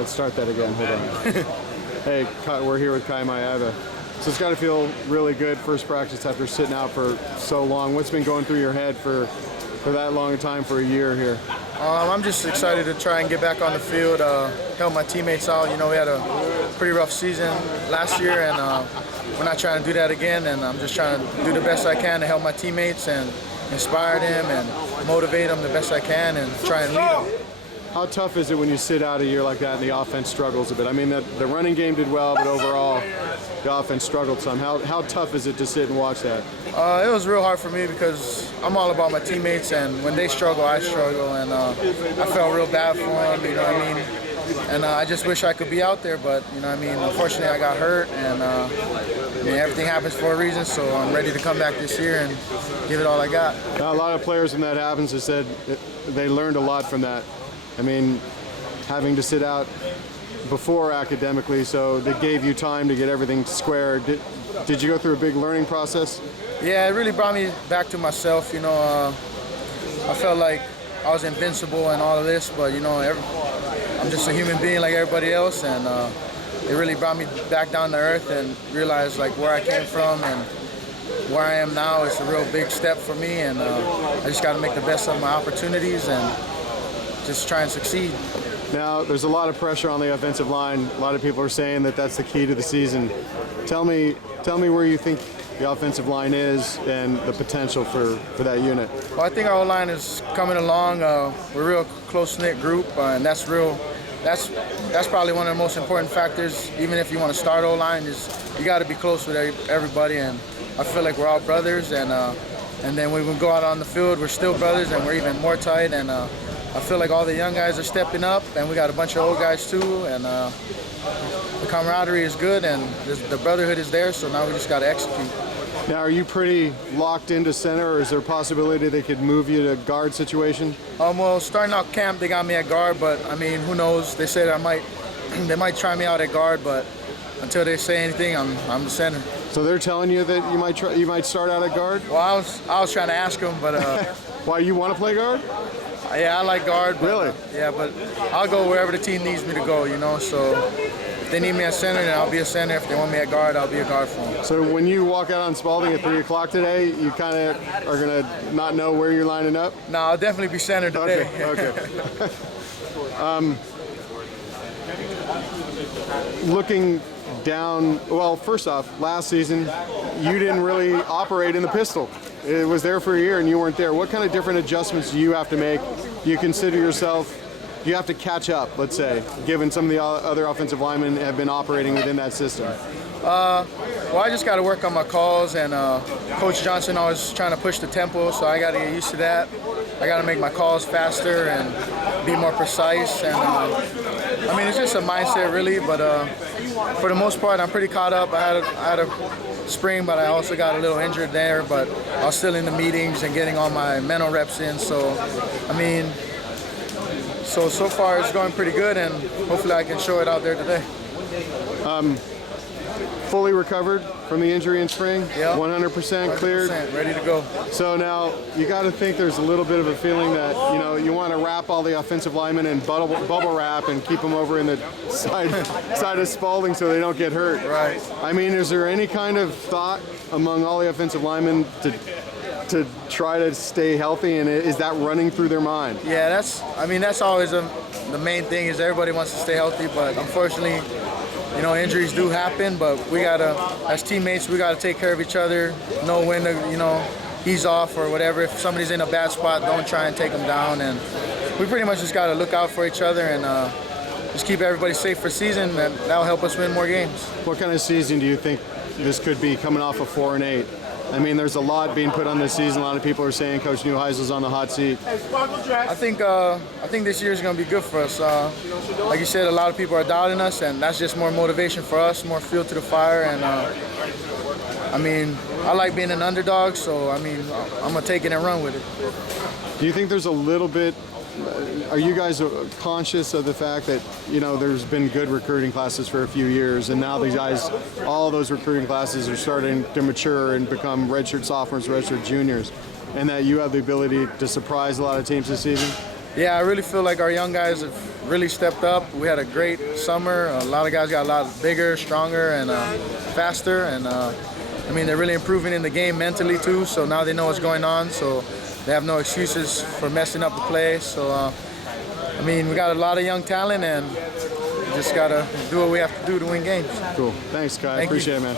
Let's start that again. Hold on. Hey, we're here with Maiava. So it's got to feel really good first practice after sitting out for so long. What's been going through your head for that long a time, for a year here? I'm just excited to try and get back on the field, help my teammates out. You know, we had a pretty rough season last year, and we're not trying to do that again. And I'm just trying to do the best I can to help my teammates and inspire them and motivate them the best I can and try and lead them. How tough is it when you sit out a year like that and the offense struggles a bit? I mean, the running game did well, but overall, the offense struggled some. How tough is it to sit and watch that? It was real hard for me because I'm all about my teammates, and when they struggle, I struggle, and I felt real bad for them, you know what I mean? And I just wish I could be out there, but, you know what I mean, unfortunately I got hurt, and everything happens for a reason, so I'm ready to come back this year and give it all I got. Now, a lot of players when that happens have said they learned a lot from that. I mean, having to sit out before academically, so that gave you time to get everything square. Did you go through a big learning process? Yeah, it really brought me back to myself. You know, I felt like I was invincible and all of this, but you know, I'm just a human being like everybody else, and it really brought me back down to earth and realized like where I came from and where I am now is a real big step for me, and I just got to make the best of my opportunities and just try and succeed. Now, there's a lot of pressure on the offensive line. A lot of people are saying that that's the key to the season. Tell me where you think the offensive line is and the potential for that unit. Well, I think our O-line is coming along. We're a real close-knit group, and that's probably one of the most important factors. Even if you want to start O-line, is you got to be close with everybody, and I feel like we're all brothers, and then when we go out on the field, we're still brothers, and we're even more tight, and I feel like all the young guys are stepping up, and we got a bunch of old guys too, and the camaraderie is good, and the brotherhood is there, so now we just got to execute. Now, are you pretty locked into center, or is there a possibility they could move you to guard situation? Well, starting out camp, they got me at guard, but I mean, who knows? They said they might try me out at guard, but until they say anything, I'm the center. So they're telling you that you might start out at guard? Well, I was trying to ask them, but why, you want to play guard? Yeah, I like guard. But, really? Yeah, but I'll go wherever the team needs me to go, you know. So if they need me at center, then I'll be a center. If they want me at guard, I'll be a guard for them. So when you walk out on Spalding at 3 o'clock today, you kind of are going to not know where you're lining up? No, I'll definitely be center today. Okay. Looking down, well, first off, last season, you didn't really operate in the pistol. It was there for a year and you weren't there. What kind of different adjustments do you have to make? Do you consider yourself, you have to catch up, let's say, given some of the other offensive linemen have been operating within that system? Well, I just got to work on my calls, and Coach Johnson always trying to push the tempo, so I got to get used to that. I got to make my calls faster and be more precise, and I mean, it's just a mindset really, but for the most part, I'm pretty caught up. I had a spring, but I also got a little injured there, but I was still in the meetings and getting all my mental reps in, so I mean, so far it's going pretty good, and hopefully I can show it out there today. Fully recovered from the injury in spring? Yeah. 100% cleared? 100% ready to go. So now you got to think there's a little bit of a feeling that, you know, you want to wrap all the offensive linemen in bubble wrap and keep them over in the side of Spalding so they don't get hurt. Right. I mean, is there any kind of thought among all the offensive linemen to try to stay healthy, and is that running through their mind? Yeah, that's always the main thing, is everybody wants to stay healthy, but unfortunately, you know, injuries do happen, but we gotta, as teammates, we gotta take care of each other, know when to, you know, ease off or whatever. If somebody's in a bad spot, don't try and take them down, and we pretty much just gotta look out for each other and just keep everybody safe for season, and that'll help us win more games. What kind of season do you think this could be, coming off of 4-8? I mean, there's a lot being put on this season. A lot of people are saying Coach Neuheisel's on the hot seat. I think this year is going to be good for us. Like you said, a lot of people are doubting us, and that's just more motivation for us, more fuel to the fire. And I mean, I like being an underdog, so I mean, I'm going to take it and run with it. Do you think there's a little bit? Are you guys conscious of the fact that, you know, there's been good recruiting classes for a few years, and now these guys, all those recruiting classes are starting to mature and become redshirt sophomores, redshirt juniors, and that you have the ability to surprise a lot of teams this season? Yeah, I really feel like our young guys have really stepped up. We had a great summer. A lot of guys got a lot bigger, stronger, and faster. And I mean, they're really improving in the game mentally too. So now they know what's going on. So they have no excuses for messing up the play. So I mean, we got a lot of young talent, and we just gotta do what we have to do to win games. Cool. Thanks, Kai. Thank you. Appreciate it, man.